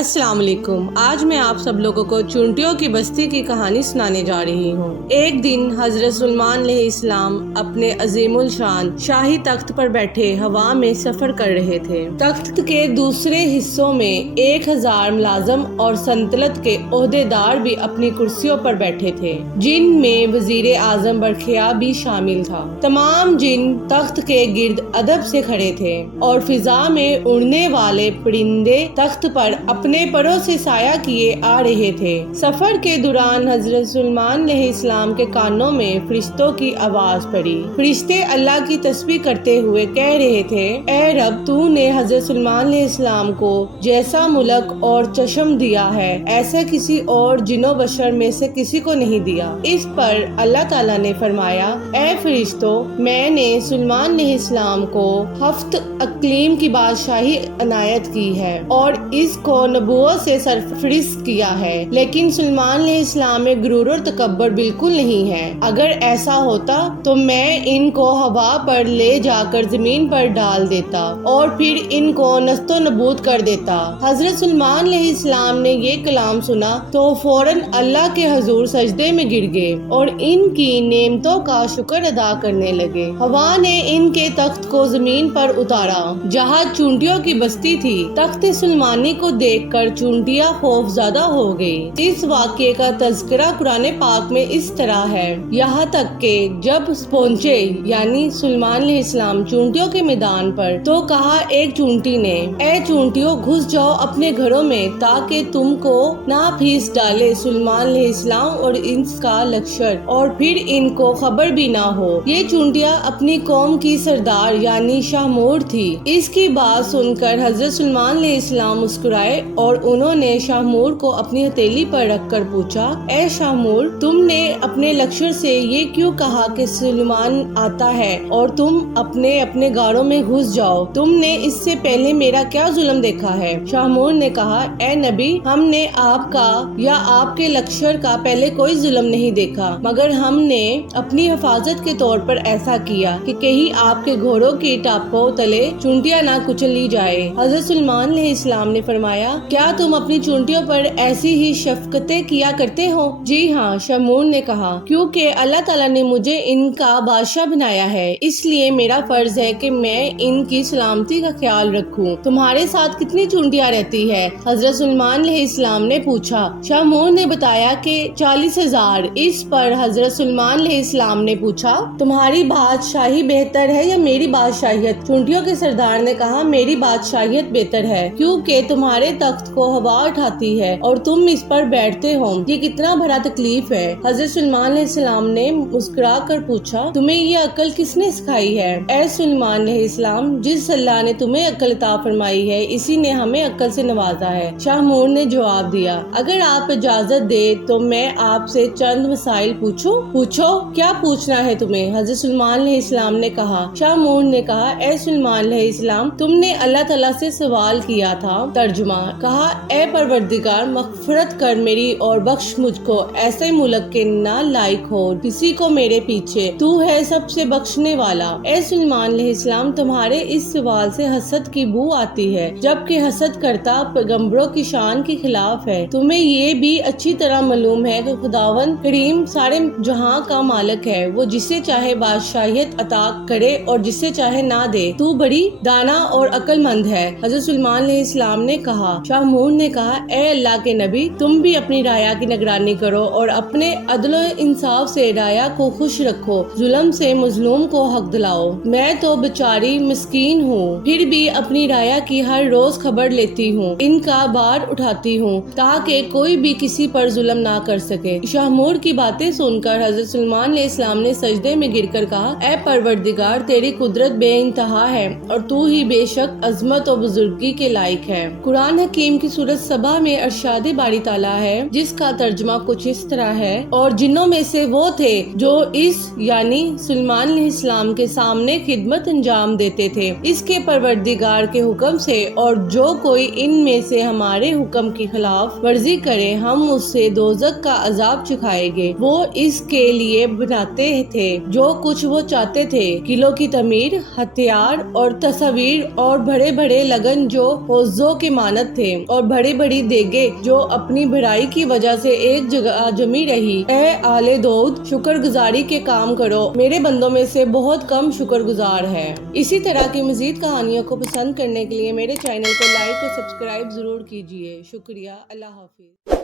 السلام علیکم۔ آج میں آپ سب لوگوں کو چونٹیوں کی بستی کی کہانی سنانے جا رہی ہوں۔ ایک دن حضرت سلیمان علیہ السلام اپنے عظیم الشان شاہی تخت پر بیٹھے ہوا میں سفر کر رہے تھے۔ تخت کے دوسرے حصوں میں 1000 ملازم اور سلطنت کے عہدیدار بھی اپنی کرسیوں پر بیٹھے تھے، جن میں وزیر اعظم برقیہ بھی شامل تھا۔ تمام جن تخت کے گرد ادب سے کھڑے تھے اور فضا میں اڑنے والے پرندے تخت پر اپنے پروں سے سایہ کیے آ رہے تھے۔ سفر کے دوران حضرت سلیمان علیہ السلام کے کانوں میں فرشتوں کی آواز پڑی۔ فرشتے اللہ کی تسبیح کرتے ہوئے کہہ رہے تھے، اے رب، تو نے حضرت سلیمان علیہ السلام کو جیسا ملک اور چشم دیا ہے، ایسا کسی اور جن و بشر میں سے کسی کو نہیں دیا۔ اس پر اللہ تعالیٰ نے فرمایا، اے فرشتوں، میں نے سلیمان علیہ السلام کو 7 اقلیم کی بادشاہی عنایت کی ہے اور اس کو نبوت سے سرفرست کیا ہے، لیکن سلیمان علیہ السلام میں غرور اور تکبر بالکل نہیں ہے۔ اگر ایسا ہوتا تو میں ان کو ہوا پر لے جا کر زمین پر ڈال دیتا اور پھر ان کو نست و نبود کر دیتا۔ حضرت سلیمان علیہ السلام نے یہ کلام سنا تو فوراً اللہ کے حضور سجدے میں گر گئے اور ان کی نعمتوں کا شکر ادا کرنے لگے۔ ہوا نے ان کے تخت کو زمین پر اتارا جہاں چونٹیوں کی بستی تھی۔ تخت سلیمانی کو دیکھ کر چونٹیاں خوف زدہ ہو گئی۔ اس واقعے کا تذکرہ قرآن پاک میں اس طرح ہے، یہاں تک کہ جب پہنچے یعنی سلیمان علیہ السلام چونٹیوں کے میدان پر تو کہا ایک چونٹی نے، اے چونٹیوں، گھس جاؤ اپنے گھروں میں تاکہ تم کو نہ پھینس ڈالے سلیمان علیہ السلام اور اس کا لشکر اور پھر ان کو خبر بھی نہ ہو۔ یہ چونٹیاں اپنی قوم کی سردار یعنی شاہمور تھی۔ اس کی بات سن کر حضرت سلیمان علیہ السلام مسکرائے اور انہوں نے شاہمور کو اپنی ہتھیلی پر رکھ کر پوچھا، اے شاہمور، تم نے اپنے لشکر سے یہ کیوں کہا کہ سلیمان آتا ہے اور تم اپنے غاروں میں گھس جاؤ؟ تم نے اس سے پہلے میرا کیا ظلم دیکھا ہے؟ شاہمور نے کہا، اے نبی، ہم نے آپ کا یا آپ کے لشکر کا پہلے کوئی ظلم نہیں دیکھا، مگر ہم نے اپنی حفاظت کے طور پر ایسا کیا کہ کہیں آپ کے گھوڑوں کی ٹاپوں تلے چونٹیاں نہ کچل لی جائے۔ حضرت سلیمان علیہ السلام نے فرمایا، کیا تم اپنی چونٹیوں پر ایسی ہی شفقتیں کیا کرتے ہو؟ جی ہاں، شاہمور نے کہا، کیونکہ اللہ تعالیٰ نے مجھے ان کا بادشاہ بنایا ہے، اس لیے میرا فرض ہے کہ میں ان کی سلامتی کا خیال رکھوں۔ تمہارے ساتھ کتنی چونٹیاں رہتی ہے؟ حضرت سلیمان علیہ السلام نے پوچھا۔ شاہمور نے بتایا کہ 40,000۔ اس پر حضرت سلیمان علیہ السلام نے پوچھا، تمہاری بادشاہی بہتر ہے یا میری بادشاہیت؟ چونٹیوں کے سردار نے کہا، میری بادشاہیت بہتر ہے، کیونکہ تمہارے تخت کو ہوا اٹھاتی ہے اور تم اس پر بیٹھتے ہو، یہ کتنا بڑا تکلیف ہے۔ حضرت سلیمان علیہ السلام نے مسکرا کر پوچھا، تمہیں یہ عقل کس نے سکھائی ہے؟ اے سلیمان علیہ السلام، جس اللہ نے تمہیں عقل عطا فرمائی ہے اسی نے ہمیں عقل سے نوازا ہے۔ شاہمور نے جواب دیا، اگر آپ اجازت دے تو میں آپ سے چند مسائل پوچھوں؟ پوچھو، کیا پوچھنا ہے تمہیں؟ حضرت سلیمان علیہ السلام نے کہا۔ شاہمور نے کہا، اے سلیمان علیہ السلام، تم نے اللہ تعالیٰ سے سوال کیا تھا۔ ترجمہ، کہا، اے پروردگار، مغفرت کر میری اور بخش مجھ کو ایسے ملک کے نہ لائق ہو کسی کو میرے پیچھے، تو ہے سب سے بخشنے والا۔ اے سلیمان علیہ السلام، تمہارے اس سوال سے حسد کی بو آتی ہے، جبکہ حسد کرتا پیغمبروں کی شان کے خلاف ہے۔ تمہیں یہ بھی اچھی طرح معلوم ہے کہ خداوند کریم سارے جہاں کا مالک ہے، وہ جسے چاہے بادشاہیت عطا کرے اور جسے چاہے نہ دے، تو بڑی دانا اور عقل مند ہے۔ حضرت سلیمان علیہ السلام نے کہا۔ شاہمور نے کہا، اے اللہ کے نبی، تم بھی اپنی رعایا کی نگرانی کرو اور اپنے عدل و انصاف سے رعایا کو خوش رکھو، ظلم سے مظلوم کو حق دلاؤ۔ میں تو بیچاری مسکین ہوں، پھر بھی اپنی رعایا کی ہر روز خبر لیتی ہوں، ان کا بار اٹھاتی ہوں تاکہ کوئی بھی کسی پر ظلم نہ کر سکے۔ شاہمور کی باتیں سن کر حضرت سلیمان علیہ السلام نے سجدے میں گر کر کہا، اے پروردگار، تیری قدرت بے انتہا ہے اور تو ہی بے شک عظمت و بزرگی کے لائق ہے۔ قرآن حکیم کی سورۃ سبا میں ارشاد باری تعالیٰ ہے، جس کا ترجمہ کچھ اس طرح ہے، اور جنوں میں سے وہ تھے جو اس یعنی سلیمان علیہ السلام کے سامنے خدمت انجام دیتے تھے اس کے پروردگار کے حکم سے، اور جو کوئی ان میں سے ہمارے حکم کی خلاف ورزی کرے ہم اس سے دوزخ کا عذاب چکھائیں گے۔ وہ اس کے لیے بناتے تھے جو کچھ وہ چاہتے تھے، قلعوں کی تعمیر، ہتھیار اور تصاویر اور بڑے بڑے لگن جو حوضوں کے مانند تھے۔ تھے اور بڑی بڑی دیگیں جو اپنی بھرائی کی وجہ سے ایک جگہ جمی رہی۔ اے آل داؤد، شکر گزاری کے کام کرو، میرے بندوں میں سے بہت کم شکر گزار ہے۔ اسی طرح کی مزید کہانیوں کو پسند کرنے کے لیے میرے چینل کو لائک اور سبسکرائب ضرور کیجیے۔ شکریہ۔ اللہ حافظ۔